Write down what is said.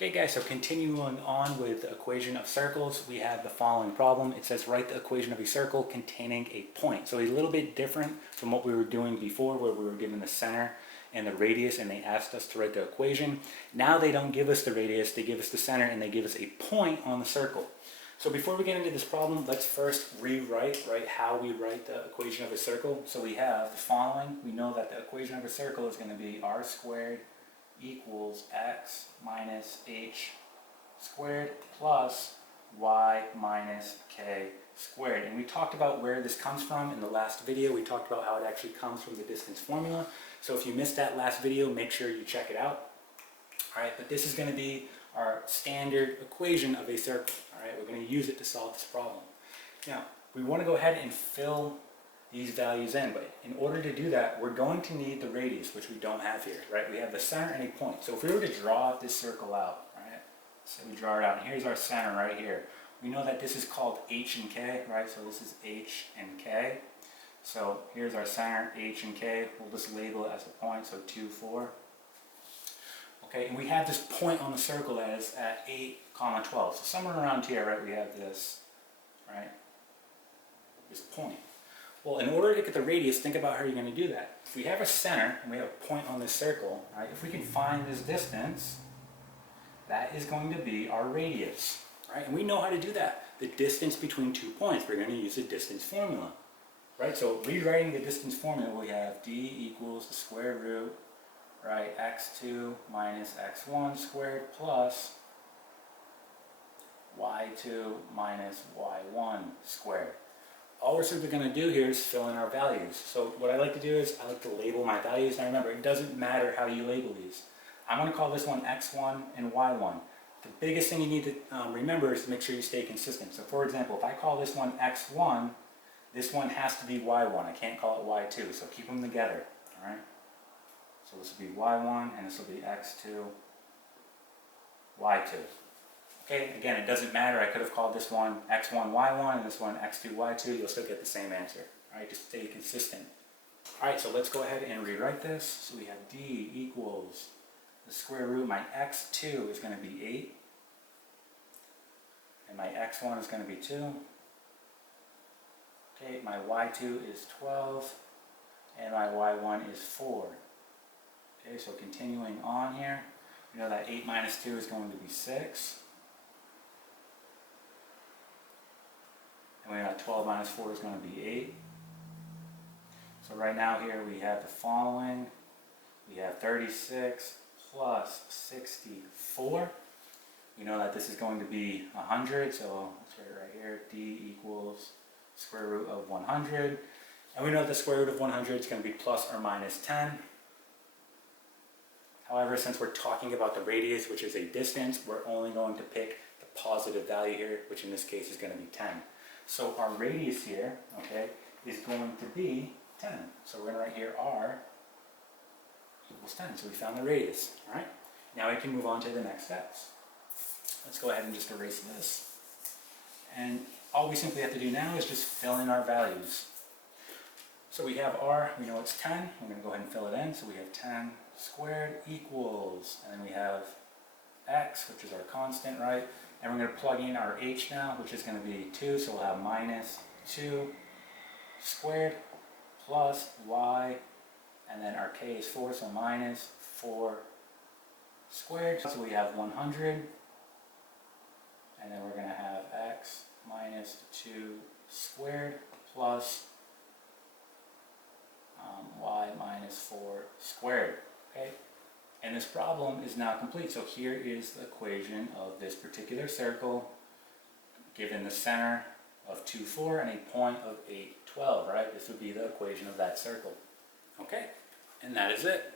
Okay guys, so continuing on with the equation of circles, we have the following problem. It says write the equation of a circle containing a point. So a little bit different from what we were doing before, where we were given the center and the radius and they asked us to write the equation. Now they don't give us the radius, they give us the center and they give us a point on the circle. So before we get into this problem, let's first rewrite how we write the equation of a circle. So we have the following. We know that the equation of a circle is going to be r squared equals x minus h squared plus y minus k squared. And we talked about where this comes from in the last video. We talked about how it actually comes from the distance formula. So if you missed that last video, make sure you check it out. All right, but this is going to be our standard equation of a circle. All right, we're going to use it to solve this problem. Now, we want to go ahead and fill these values in, but in order to do that, we're going to need the radius, which we don't have here, right? We have the center and a point. So if we were to draw this circle out, right? So we draw it out, and here's our center right here. We know that this is called H and K, right? So this is H and K. So here's our center, H and K. We'll just label it as a point, so 2, 4. Okay, and we have this point on the circle that is at 8, 12. So somewhere around here, right, we have this, right? This point. Well, in order to get the radius, think about how you're going to do that. If we have a center and we have a point on this circle, right, if we can find this distance, that is going to be our radius, right? And we know how to do that. The distance between 2 points, we're going to use the distance formula, right? So rewriting the distance formula, we have d equals the square root, right, x2 minus x1 squared plus y2 minus y1 squared. All we're simply going to do here is fill in our values. So what I like to do is I like to label my values. Now remember, it doesn't matter how you label these. I'm going to call this one x1 and y1. The biggest thing you need to remember is to make sure you stay consistent. So for example, if I call this one x1, this one has to be y1. I can't call it y2, so keep them together. All right? So this will be y1 and this will be x2, y2. Okay, again, it doesn't matter. I could have called this one x1, y1 and this one x2, y2. You'll still get the same answer. All right, just stay consistent. All right, so let's go ahead and rewrite this. So we have d equals the square root. My x2 is going to be 8. And my x1 is going to be 2. Okay, my y2 is 12. And my y1 is 4. Okay, so continuing on here, we know that 8 minus 2 is going to be 6. And we got 12 minus 4 is going to be 8. So right now here we have the following. We have 36 plus 64. We know that this is going to be 100, so let's write it right here. D equals square root of 100. And we know that the square root of 100 is going to be plus or minus 10. However, since we're talking about the radius, which is a distance, we're only going to pick the positive value here, which in this case is going to be 10. So our radius here, okay, is going to be 10. So we're going to write here r equals 10. So we found the radius. All right. Now we can move on to the next steps. Let's go ahead and just erase this. And all we simply have to do now is just fill in our values. So we have r, we know it's 10. We're going to go ahead and fill it in. So we have 10 squared equals, and then we have x, which is our constant, right? And we're going to plug in our h now, which is going to be 2, so we'll have minus 2 squared plus y, and then our k is 4, so minus 4 squared. So we have 100, and then we're going to have x minus 2 squared plus y minus 4 squared. Okay? And this problem is now complete. So here is the equation of this particular circle, given the center of 2, 4 and a point of 8, 12, right? This would be the equation of that circle. Okay? And that is it.